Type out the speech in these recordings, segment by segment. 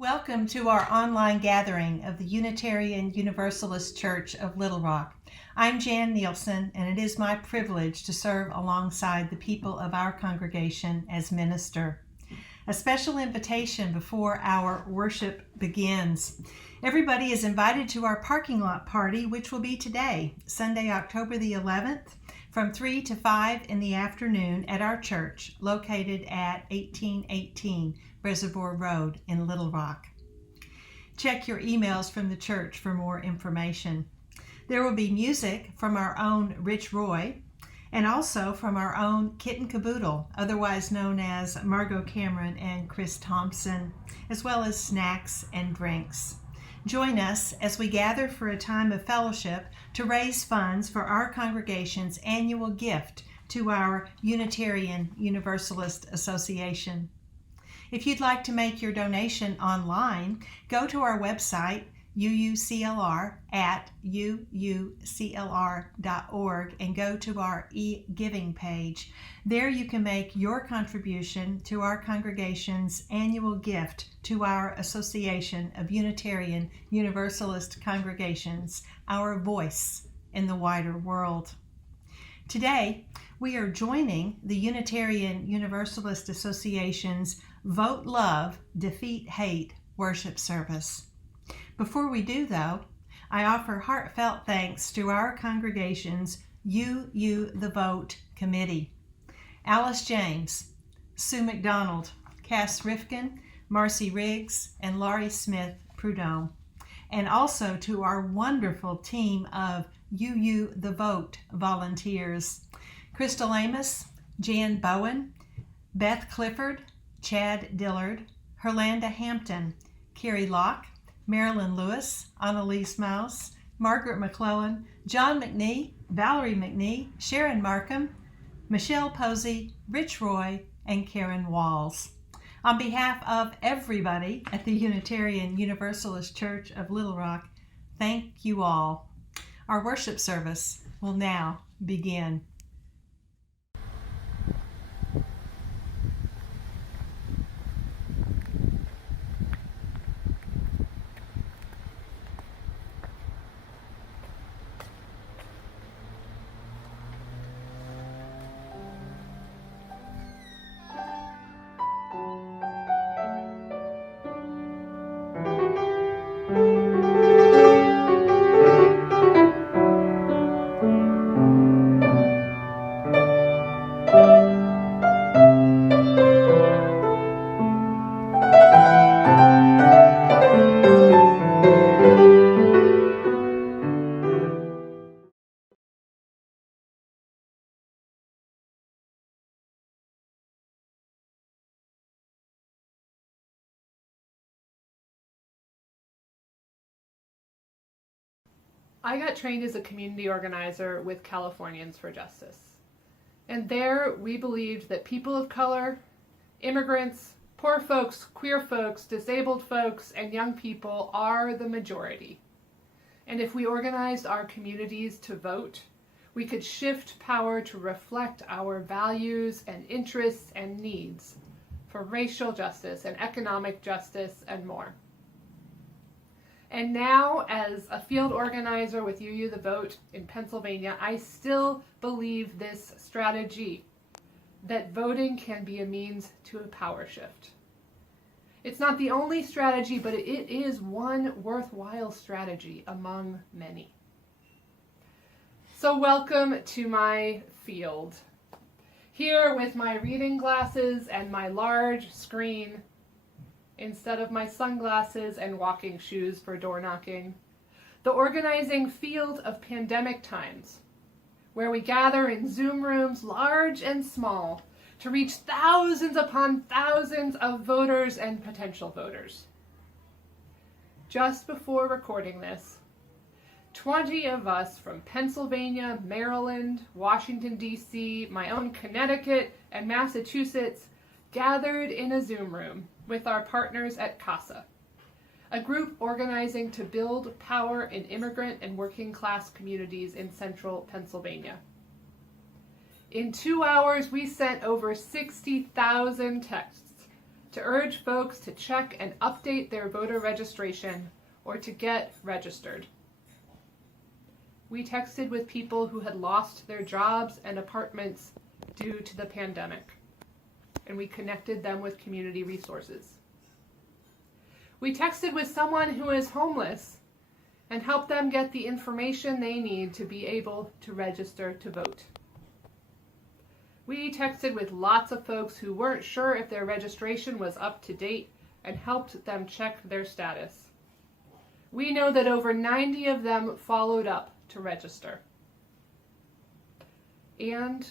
Welcome to our online gathering of the Unitarian Universalist Church of Little Rock. I'm Jan Nielsen, and it is my privilege to serve alongside the people of our congregation as minister. A special invitation before our worship begins. Everybody is invited to our parking lot party, which will be today, Sunday, October the 11th, from 3 to 5 in the afternoon at our church located at 1818 Reservoir Road in Little Rock. Check your emails from the church for more information. There will be music from our own Rich Roy and also from our own Kit and Caboodle, otherwise known as Margot Cameron and Chris Thompson, as well as snacks and drinks. Join us as we gather for a time of fellowship to raise funds for our congregation's annual gift to our Unitarian Universalist Association. If you'd like to make your donation online, go to our website, uuclr.org, and go to our e-giving page. There you can make your contribution to our congregation's annual gift to our Association of Unitarian Universalist Congregations, our voice in the wider world. Today, we are joining the Unitarian Universalist Association's Vote Love, Defeat Hate worship service. Before we do, though, I offer heartfelt thanks to our congregation's UU the Vote Committee. Alice James, Sue McDonald, Cass Rifkin, Marcy Riggs, and Laurie Smith Prudhomme. And also to our wonderful team of UU the Vote volunteers, Crystal Amos, Jan Bowen, Beth Clifford, Chad Dillard, Herlanda Hampton, Carrie Locke, Marilyn Lewis, Annalise Mouse, Margaret McClellan, John McNee, Valerie McNee, Sharon Markham, Michelle Posey, Rich Roy, and Karen Walls. On behalf of everybody at the Unitarian Universalist Church of Little Rock, thank you all. Our worship service will now begin. I got trained as a community organizer with Californians for Justice. And there we believed that people of color, immigrants, poor folks, queer folks, disabled folks, and young people are the majority. And if we organized our communities to vote, we could shift power to reflect our values and interests and needs for racial justice and economic justice and more. And now, as a field organizer with UU the Vote in Pennsylvania, I still believe this strategy, that voting can be a means to a power shift. It's not the only strategy, but it is one worthwhile strategy among many. So welcome to my field. Here with my reading glasses and my large screen, instead of my sunglasses and walking shoes for door knocking. The organizing field of pandemic times, where we gather in Zoom rooms large and small to reach thousands upon thousands of voters and potential voters. Just before recording this, 20 of us from Pennsylvania, Maryland, Washington, D.C., my own Connecticut, and Massachusetts gathered in a Zoom room with our partners at CASA, a group organizing to build power in immigrant and working class communities in central Pennsylvania. In 2 hours, we sent over 60,000 texts to urge folks to check and update their voter registration or to get registered. We texted with people who had lost their jobs and apartments due to the pandemic, and we connected them with community resources. We texted with someone who is homeless and helped them get the information they need to be able to register to vote. We texted with lots of folks who weren't sure if their registration was up to date and helped them check their status. We know that over 90 of them followed up to register. And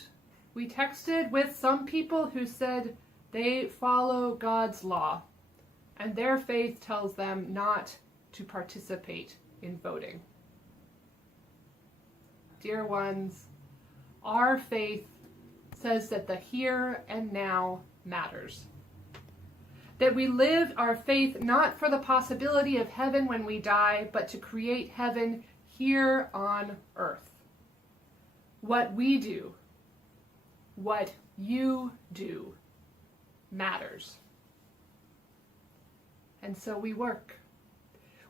we texted with some people who said they follow God's law and their faith tells them not to participate in voting. Dear ones, our faith says that the here and now matters. That we live our faith not for the possibility of heaven when we die, but to create heaven here on earth. What we do, what you do, matters. And so we work.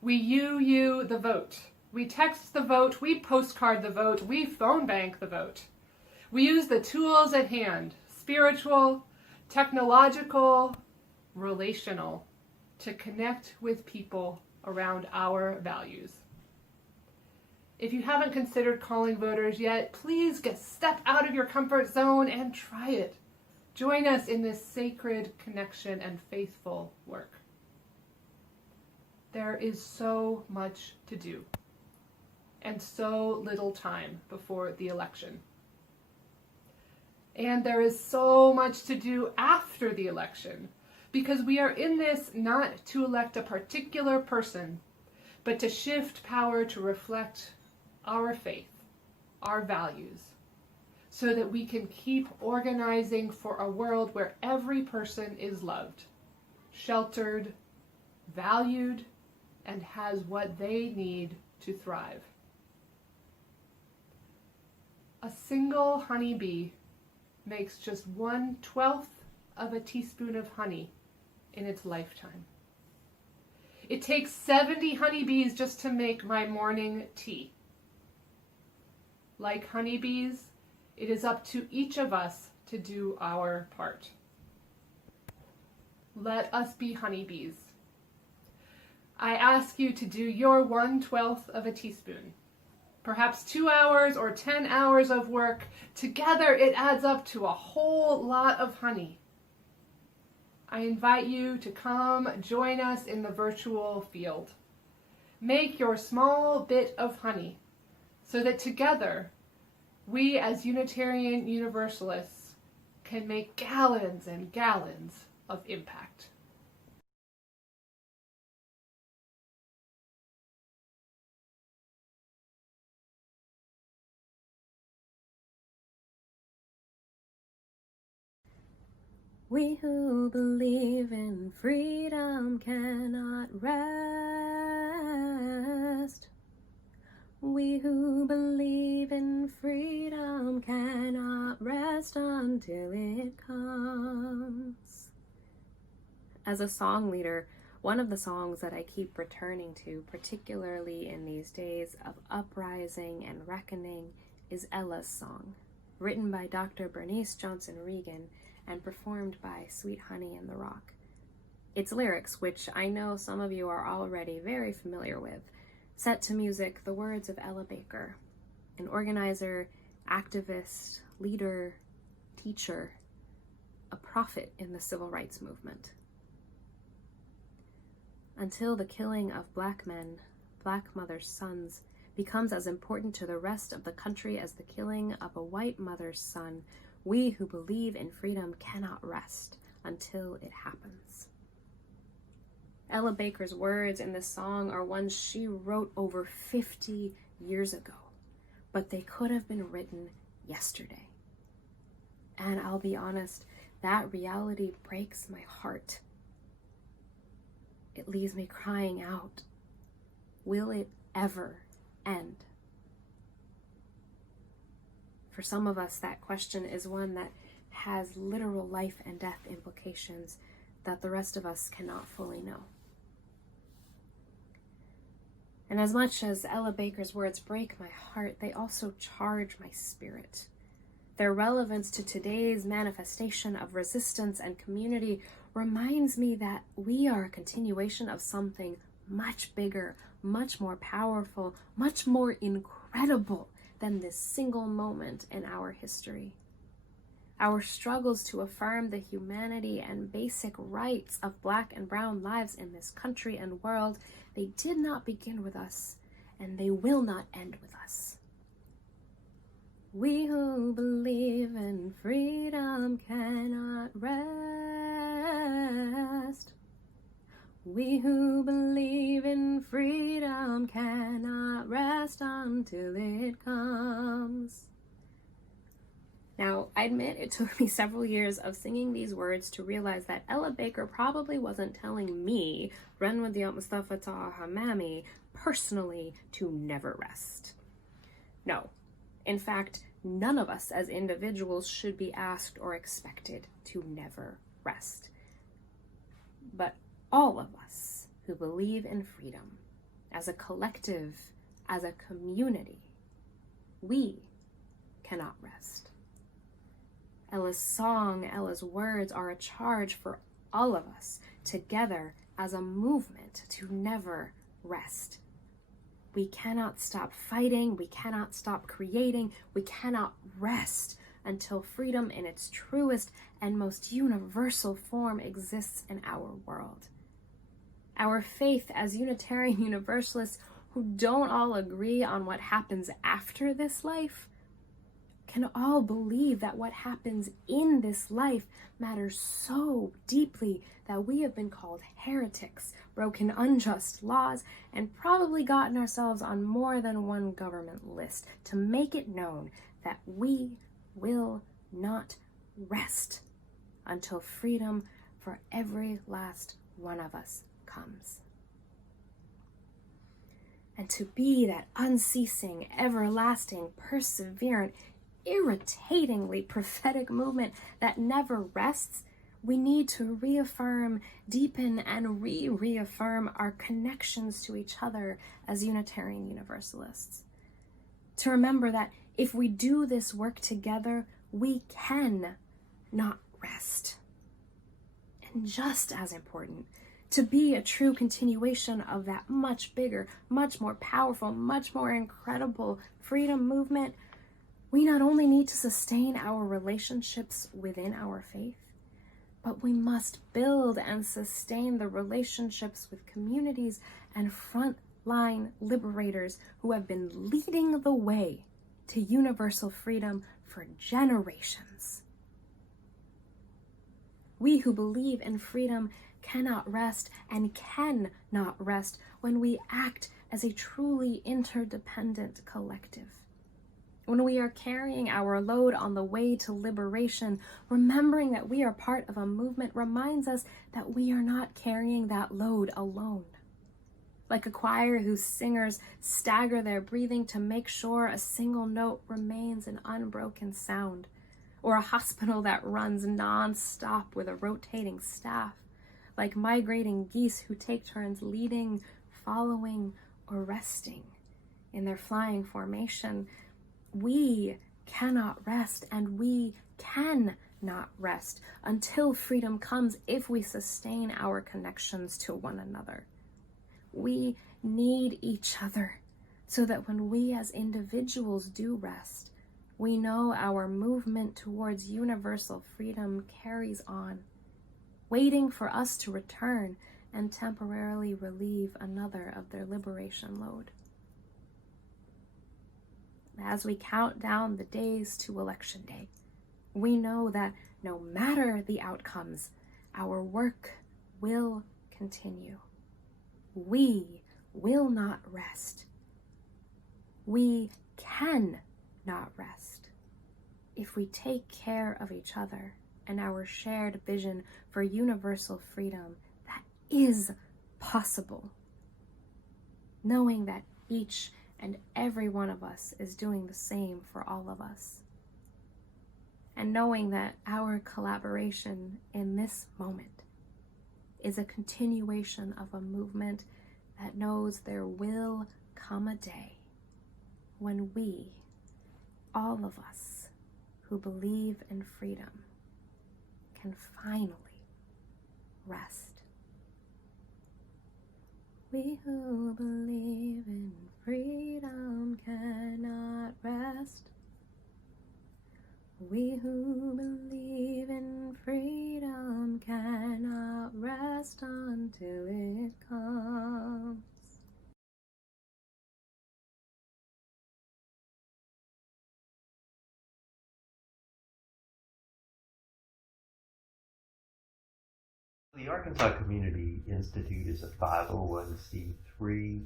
We you the vote. We text the vote, we postcard the vote, we phone bank the vote. We use the tools at hand, spiritual, technological, relational, to connect with people around our values. If you haven't considered calling voters yet, please step out of your comfort zone and try it. Join us in this sacred connection and faithful work. There is so much to do and so little time before the election. And there is so much to do after the election, because we are in this not to elect a particular person, but to shift power to reflect our faith, our values, so that we can keep organizing for a world where every person is loved, sheltered, valued, and has what they need to thrive. A single honeybee makes just 1/12 of a teaspoon of honey in its lifetime. It takes 70 honeybees just to make my morning tea. Like honeybees, it is up to each of us to do our part. Let us be honeybees. I ask you to do your 1/12 of a teaspoon. Perhaps 2 hours or 10 hours of work. Together it adds up to a whole lot of honey. I invite you to come join us in the virtual field. Make your small bit of honey so that together we as Unitarian Universalists can make gallons and gallons of impact. We who believe in freedom cannot rest. We who believe in freedom cannot rest until it comes. As a song leader, one of the songs that I keep returning to, particularly in these days of uprising and reckoning, is Ella's song, written by Dr. Bernice Johnson Regan and performed by Sweet Honey in the Rock. Its lyrics, which I know some of you are already very familiar with, set to music the words of Ella Baker, an organizer, activist, leader, teacher, a prophet in the civil rights movement. Until the killing of Black men, Black mothers' sons, becomes as important to the rest of the country as the killing of a white mother's son, we who believe in freedom cannot rest until it happens. Ella Baker's words in this song are ones she wrote over 50 years ago, but they could have been written yesterday. And I'll be honest, that reality breaks my heart. It leaves me crying out, will it ever end? For some of us, that question is one that has literal life and death implications. that the rest of us cannot fully know. And as much as Ella Baker's words break my heart, they also charge my spirit. Their relevance to today's manifestation of resistance and community reminds me that we are a continuation of something much bigger, much more powerful, much more incredible than this single moment in our history. Our struggles to affirm the humanity and basic rights of Black and brown lives in this country and world, they did not begin with us, and they will not end with us. We who believe in freedom cannot rest. We who believe in freedom cannot rest until it comes. Now, I admit it took me several years of singing these words to realize that Ella Baker probably wasn't telling me, Renwadiat Mustafa Taha Hamami, personally to never rest. No. In fact, none of us as individuals should be asked or expected to never rest. But all of us who believe in freedom, as a collective, as a community, we cannot rest. Ella's song, Ella's words are a charge for all of us together as a movement to never rest. We cannot stop fighting, we cannot stop creating, we cannot rest until freedom in its truest and most universal form exists in our world. Our faith as Unitarian Universalists who don't all agree on what happens after this life can all believe that what happens in this life matters so deeply that we have been called heretics, broken unjust laws, and probably gotten ourselves on more than one government list to make it known that we will not rest until freedom for every last one of us comes. And to be that unceasing, everlasting, perseverant, irritatingly prophetic movement that never rests, we need to reaffirm, deepen, and reaffirm our connections to each other as Unitarian Universalists. To remember that if we do this work together, we can not rest. And just as important, to be a true continuation of that much bigger, much more powerful, much more incredible freedom movement, we not only need to sustain our relationships within our faith, but we must build and sustain the relationships with communities and frontline liberators who have been leading the way to universal freedom for generations. We who believe in freedom cannot rest and cannot rest when we act as a truly interdependent collective. When we are carrying our load on the way to liberation, remembering that we are part of a movement reminds us that we are not carrying that load alone. Like a choir whose singers stagger their breathing to make sure a single note remains an unbroken sound, or a hospital that runs non-stop with a rotating staff, like migrating geese who take turns leading, following, or resting in their flying formation. We cannot rest, and we cannot rest until freedom comes if we sustain our connections to one another. We need each other so that when we as individuals do rest, we know our movement towards universal freedom carries on, waiting for us to return and temporarily relieve another of their liberation load. As we count down the days to Election Day, we know that no matter the outcomes, our work will continue. We will not rest. We can not rest if we take care of each other and our shared vision for universal freedom that is possible, knowing that each and every one of us is doing the same for all of us. And knowing that our collaboration in this moment is a continuation of a movement that knows there will come a day when we, all of us who believe in freedom, can finally rest. We who believe in freedom cannot rest. We who believe in freedom cannot rest until it comes. The Arkansas Community Institute is a 501c3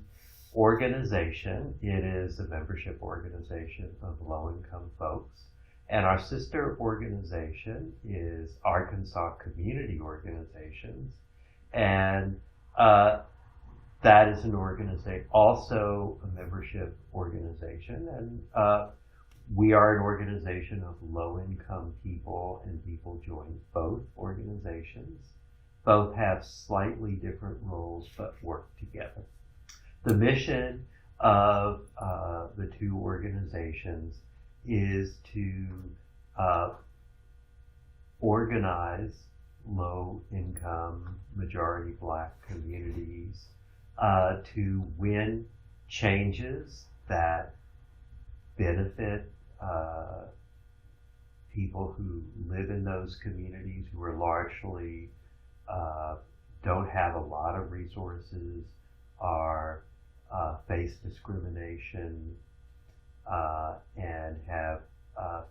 organization. It is a membership organization of low-income folks. And our sister organization is Arkansas Community Organizations. And that is an organization, also a membership organization. And we are an organization of low-income people, and people join both organizations. Both have slightly different roles, but work together. The mission of the two organizations is to organize low-income, majority Black communities to win changes that benefit people who live in those communities, who are largely don't have a lot of resources, are face discrimination, and have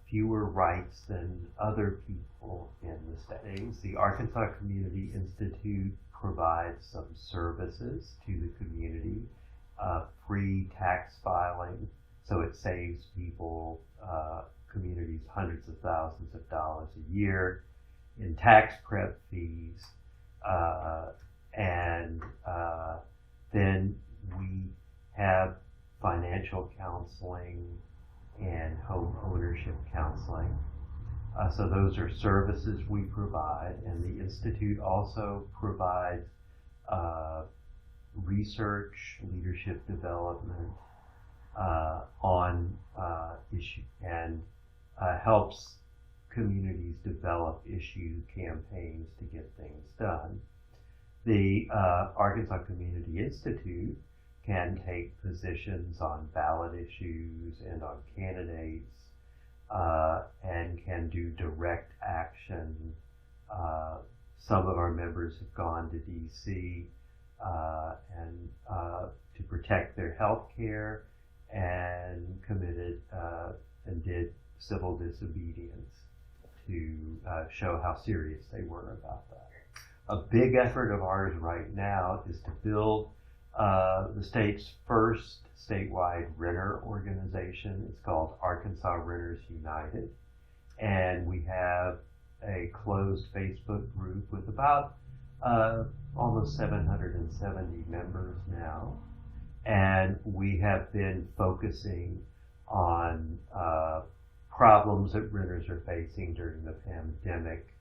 fewer rights than other people in the state. The Arkansas Community Institute provides some services to the community, free tax filing, so it saves people, communities, hundreds of thousands of dollars a year in tax prep fees. And then we have financial counseling and home ownership counseling. So those are services we provide, and the Institute also provides research, leadership development on issue, and helps communities develop issue campaigns to get things done. The Arkansas Community Institute can take positions on ballot issues and on candidates, and can do direct action. Some of our members have gone to DC and to protect their health care, and committed and did civil disobedience to show how serious they were about that. A big effort of ours right now is to build the state's first statewide renter organization. It's called Arkansas Renters United. And we have a closed Facebook group with about almost 770 members now. And we have been focusing on problems that renters are facing during the pandemic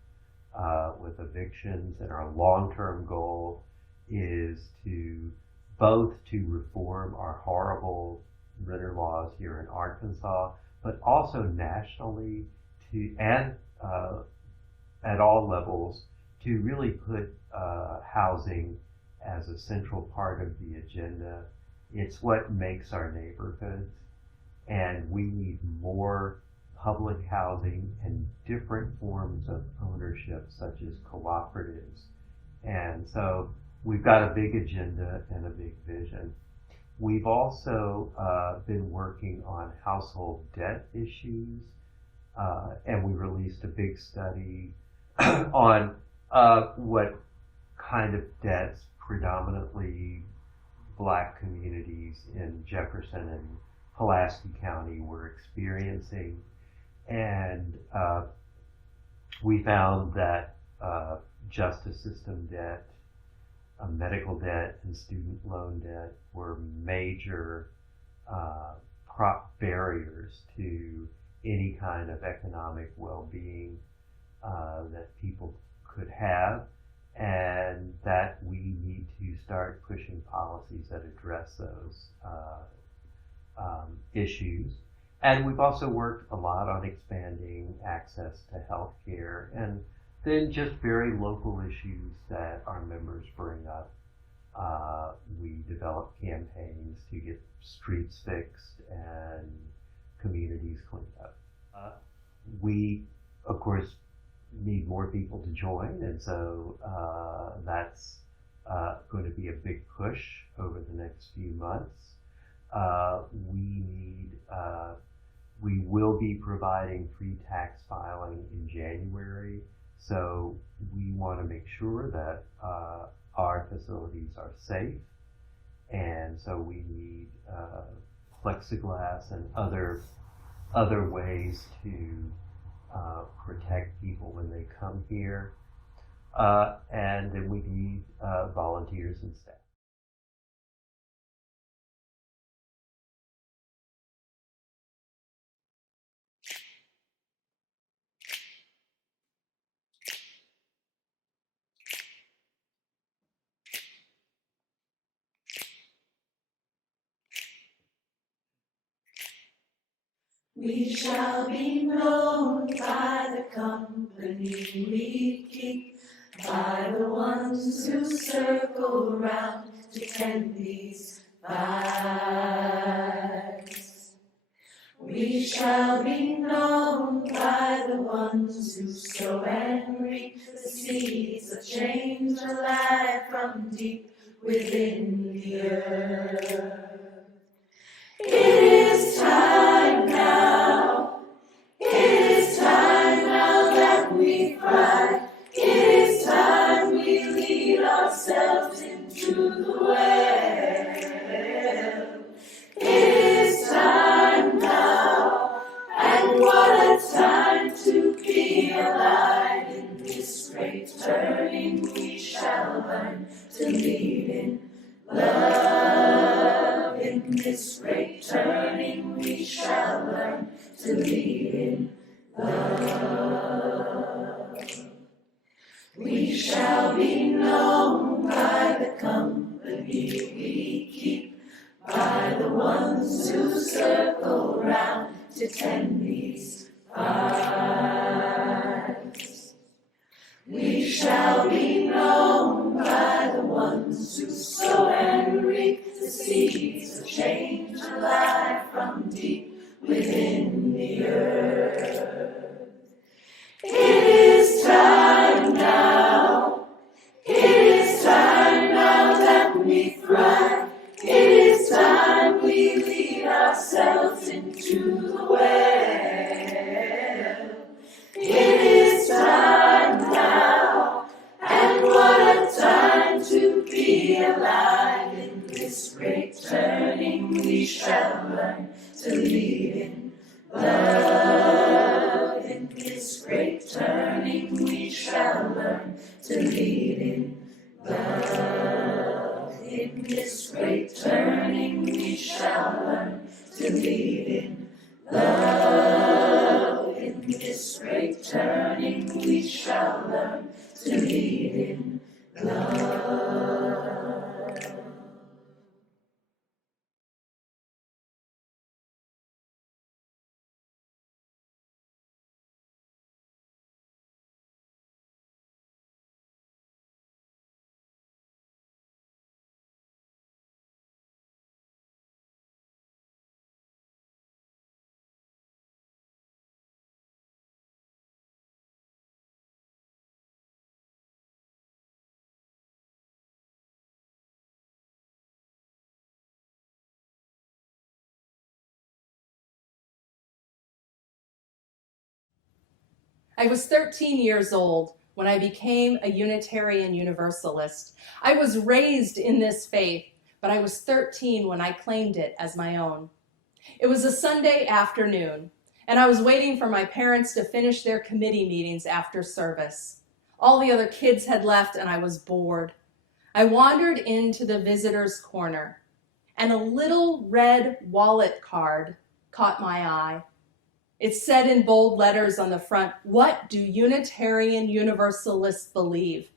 with evictions. And our long-term goal is to both to reform our horrible renter laws here in Arkansas, but also nationally to, and at all levels, to really put housing as a central part of the agenda. It's what makes our neighborhoods, and we need more public housing and different forms of ownership, such as cooperatives. And so we've got a big agenda and a big vision. We've also been working on household debt issues, and we released a big study on what kind of debts predominantly Black communities in Jefferson and Pulaski County were experiencing. And we found that justice system debt, medical debt, and student loan debt were major barriers to any kind of economic well-being that people could have. and that we need to start pushing policies that address those issues. And we've also worked a lot on expanding access to health care, and then just very local issues that our members bring up. We develop campaigns to get streets fixed and communities cleaned up. We, of course, need more people to join, and so that's going to be a big push over the next few months. We will be providing free tax filing in January, so we want to make sure that our facilities are safe, and so we need plexiglass and other ways to protect people when they come here, and then we need volunteers and staff. We shall be known by the company we keep, by the ones who circle round to tend these vibes. We shall be known by the ones who sow and reap the seeds of change alive from deep within the earth. It is time now. It is time now that we cry. It is time we lead ourselves into the well. It is time now, and what a time to be alive. In this great turning we shall learn to lead in love. In this great turning we shall learn to lead in love. We shall be known by the company we keep, by the ones who circle round to tend these vibes. We shall be known by the ones who sow and reap the seeds of change alive from deep within the earth. It is time now. It is time now that we thrive. It is time we lead ourselves into the well. It is time now, and what a time to be alive. In this great turning we shall learn to lead in love. In this great turning we shall learn to lead in love. In this great turning we shall learn to lead in love. In this great turning we shall learn to lead in love. I was 13 years old when I became a Unitarian Universalist. I was raised in this faith, but I was 13 when I claimed it as my own. It was a Sunday afternoon, and I was waiting for my parents to finish their committee meetings after service. All the other kids had left, and I was bored. I wandered into the visitor's corner, and a little red wallet card caught my eye. It said in bold letters on the front, "What do Unitarian Universalists believe?"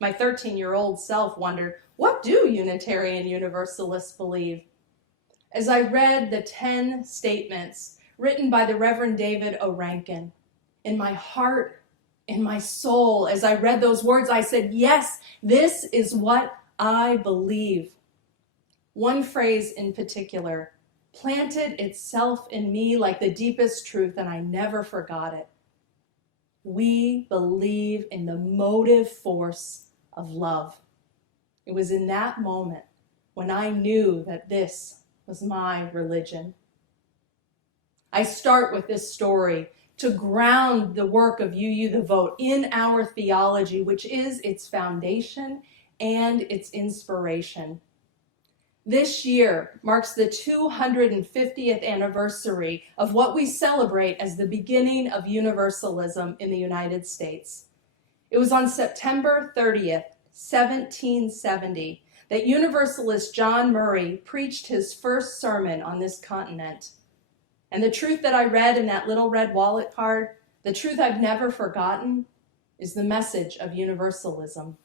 My 13-year-old self wondered, what do Unitarian Universalists believe? As I read the 10 statements written by the Reverend David O. Rankin, in my heart, in my soul, as I read those words, I said, yes, this is what I believe. One phrase in particular planted itself in me like the deepest truth, and I never forgot it. We believe in the motive force of love. It was in that moment when I knew that this was my religion. I start with this story to ground the work of UU the Vote in our theology, which is its foundation and its inspiration. This year marks the 250th anniversary of what we celebrate as the beginning of Universalism in the United States. It was on September 30th, 1770, that Universalist John Murray preached his first sermon on this continent. And the truth that I read in that little red wallet card, the truth I've never forgotten, is the message of Universalism.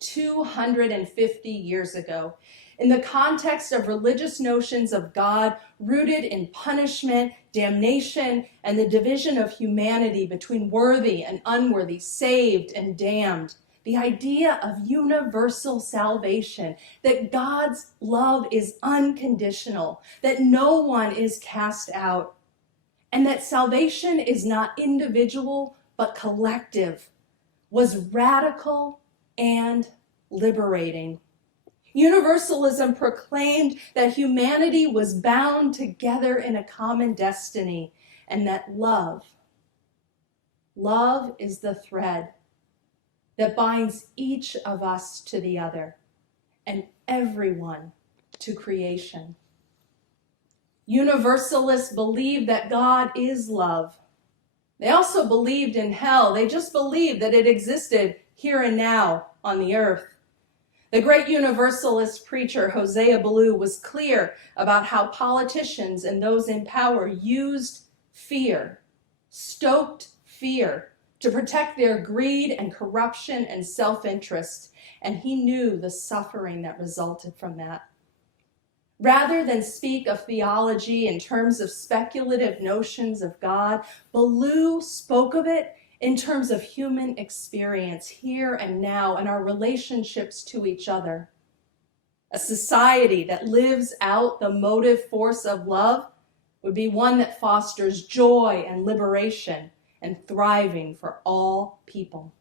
250 years ago, in the context of religious notions of God rooted in punishment, damnation, and the division of humanity between worthy and unworthy, saved and damned, the idea of universal salvation, that God's love is unconditional, that no one is cast out, and that salvation is not individual but collective, was radical and liberating. Universalism proclaimed that humanity was bound together in a common destiny, and that love is the thread that binds each of us to the other and everyone to creation. Universalists believed that God is love. They also believed in hell. They just believed that it existed here and now on the earth. The great Universalist preacher Hosea Ballou was clear about how politicians and those in power used fear, stoked fear, to protect their greed and corruption and self-interest, and he knew the suffering that resulted from that. Rather than speak of theology in terms of speculative notions of God, Ballou spoke of it in terms of human experience here and now and our relationships to each other. A society that lives out the motive force of love would be one that fosters joy and liberation and thriving for all people.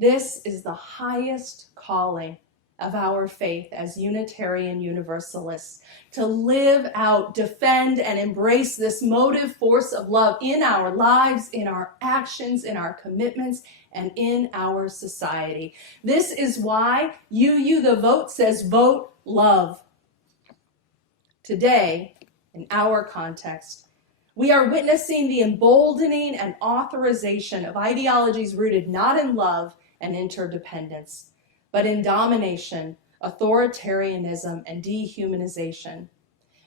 This is the highest calling of our faith as Unitarian Universalists, to live out, defend, and embrace this motive force of love in our lives, in our actions, in our commitments, and in our society. This is why UU the Vote says vote love. Today, in our context, we are witnessing the emboldening and authorization of ideologies rooted not in love and interdependence, but in domination, authoritarianism, and dehumanization.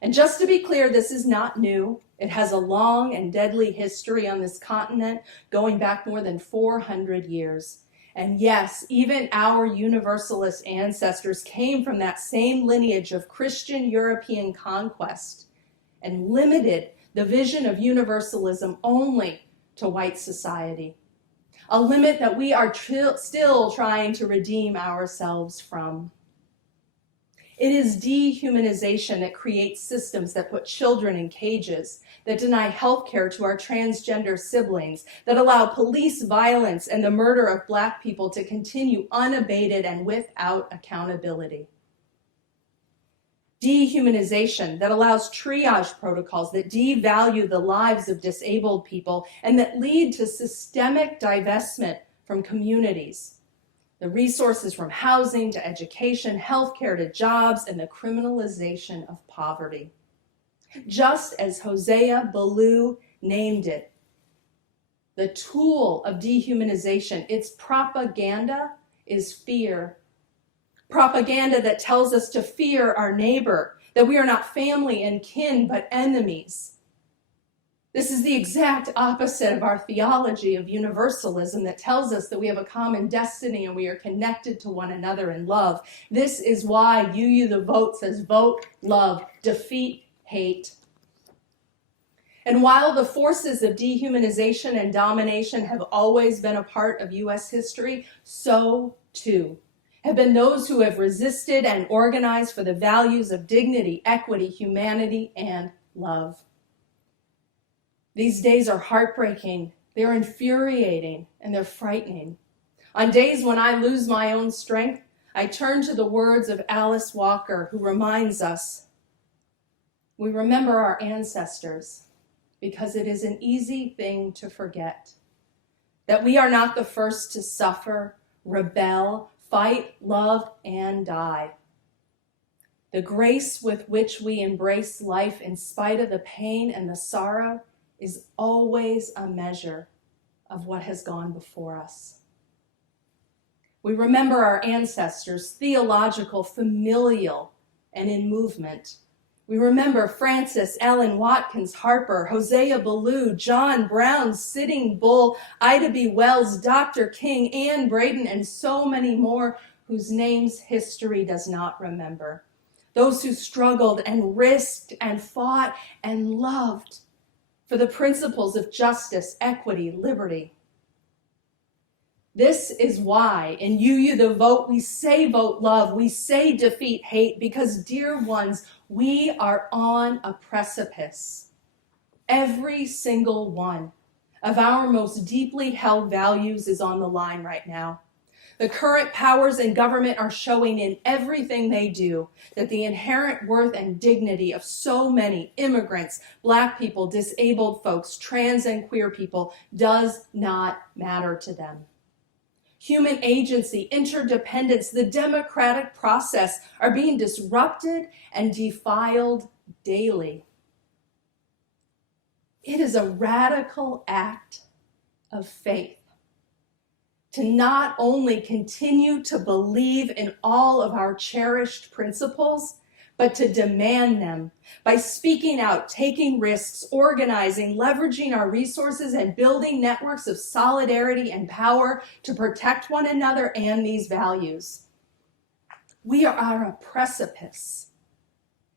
And just to be clear, this is not new. It has a long and deadly history on this continent, going back more than 400 years. And yes, even our Universalist ancestors came from that same lineage of Christian European conquest and limited the vision of Universalism only to white society, a limit that we are still trying to redeem ourselves from. It is dehumanization that creates systems that put children in cages, that deny health care to our transgender siblings, that allow police violence and the murder of Black people to continue unabated and without accountability. Dehumanization that allows triage protocols that devalue the lives of disabled people and that lead to systemic divestment from communities, the resources from housing to education, healthcare to jobs, and the criminalization of poverty. Just as Hosea Ballou named it, the tool of dehumanization, its propaganda, is fear. Propaganda that tells us to fear our neighbor, that we are not family and kin, but enemies. This is the exact opposite of our theology of universalism that tells us that we have a common destiny and we are connected to one another in love. This is why You the Vote says vote, love, defeat, hate. And while the forces of dehumanization and domination have always been a part of U.S. history, so too have been those who have resisted and organized for the values of dignity, equity, humanity, and love. These days are heartbreaking, they're infuriating, and they're frightening. On days when I lose my own strength, I turn to the words of Alice Walker, who reminds us, we remember our ancestors because it is an easy thing to forget, that we are not the first to suffer, rebel, fight, love, and die. The grace with which we embrace life in spite of the pain and the sorrow is always a measure of what has gone before us. We remember our ancestors, theological, familial, and in movement. We remember Francis, Ellen Watkins Harper, Hosea Ballou, John Brown, Sitting Bull, Ida B. Wells, Dr. King, Anne Braden, and so many more whose names history does not remember. Those who struggled and risked and fought and loved for the principles of justice, equity, liberty. This is why in You the Vote, we say vote love, we say defeat hate, because, dear ones, we are on a precipice. Every single one of our most deeply held values is on the line right now. The current powers in government are showing in everything they do that the inherent worth and dignity of so many immigrants, Black people, disabled folks, trans and queer people does not matter to them. Human agency, interdependence, the democratic process are being disrupted and defiled daily. It is a radical act of faith to not only continue to believe in all of our cherished principles, but to demand them by speaking out, taking risks, organizing, leveraging our resources, and building networks of solidarity and power to protect one another and these values. We are on a precipice,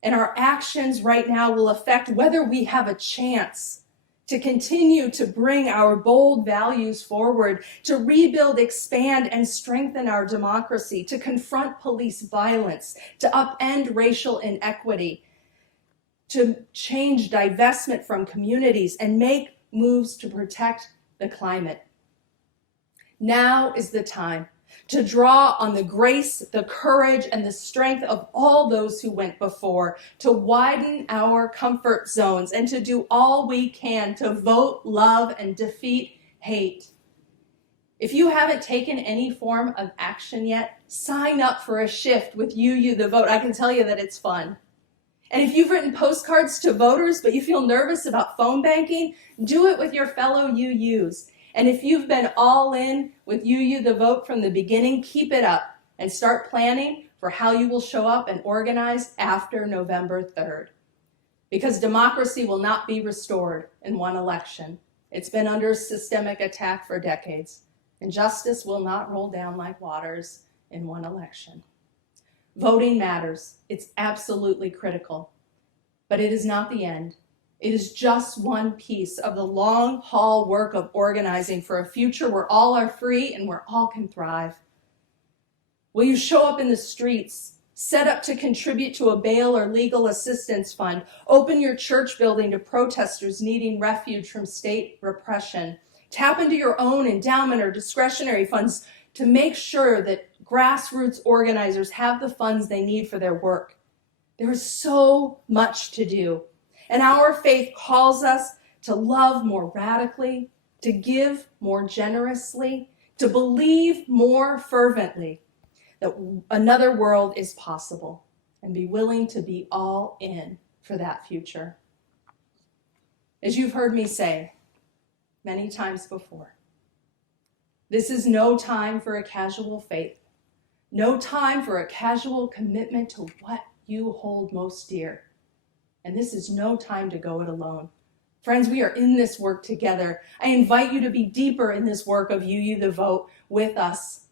and our actions right now will affect whether we have a chance to continue to bring our bold values forward, to rebuild, expand, and strengthen our democracy, to confront police violence, to upend racial inequity, to change divestment from communities, and make moves to protect the climate. Now is the time to draw on the grace, the courage, and the strength of all those who went before, to widen our comfort zones, and to do all we can to vote, love, and defeat hate. If you haven't taken any form of action yet, sign up for a shift with You the Vote. I can tell you that it's fun. And if you've written postcards to voters, but you feel nervous about phone banking, do it with your fellow UUs. And if you've been all in with You the Vote from the beginning, keep it up and start planning for how you will show up and organize after November 3rd. Because democracy will not be restored in one election. It's been under systemic attack for decades, and justice will not roll down like waters in one election. Voting matters. It's absolutely critical, but it is not the end. It is just one piece of the long haul work of organizing for a future where all are free and where all can thrive. Will you show up in the streets, set up to contribute to a bail or legal assistance fund, open your church building to protesters needing refuge from state repression, tap into your own endowment or discretionary funds to make sure that grassroots organizers have the funds they need for their work? There is so much to do. And our faith calls us to love more radically, to give more generously, to believe more fervently that another world is possible, and be willing to be all in for that future. As you've heard me say many times before, this is no time for a casual faith, no time for a casual commitment to what you hold most dear. And this is no time to go it alone. Friends, we are in this work together. I invite you to be deeper in this work of You the Vote with us.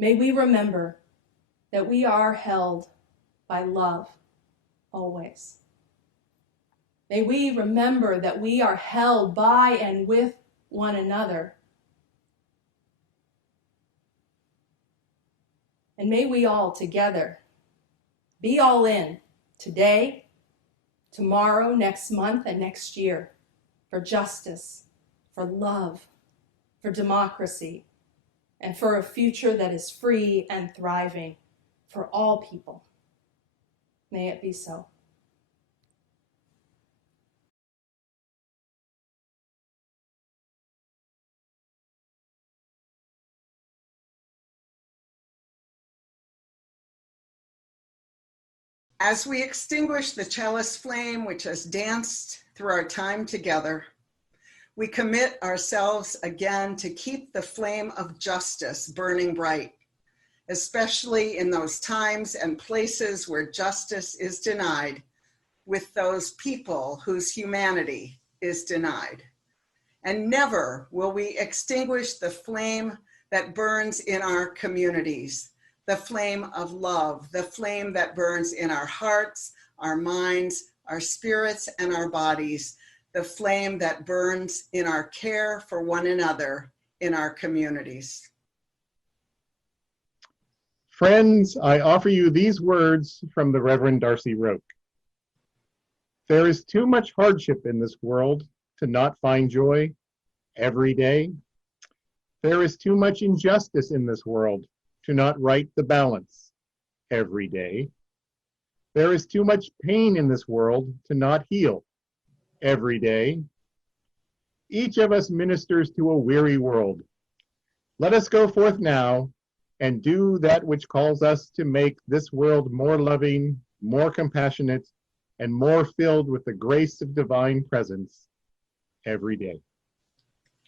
May we remember that we are held by love always. May we remember that we are held by and with one another. And may we all together be all in today, tomorrow, next month, and next year for justice, for love, for democracy, and for a future that is free and thriving for all people. May it be so. As we extinguish the chalice flame which has danced through our time together, we commit ourselves again to keep the flame of justice burning bright, especially in those times and places where justice is denied, with those people whose humanity is denied. And never will we extinguish the flame that burns in our communities, the flame of love, the flame that burns in our hearts, our minds, our spirits, and our bodies, the flame that burns in our care for one another in our communities. Friends, I offer you these words from the Reverend Darcy Roque. There is too much hardship in this world to not find joy every day. There is too much injustice in this world to not right the balance every day. There is too much pain in this world to not heal every day. Each of us ministers to a weary world. Let us go forth now and do that which calls us to make this world more loving, more compassionate, and more filled with the grace of divine presence every day.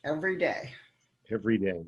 Every day. Every day.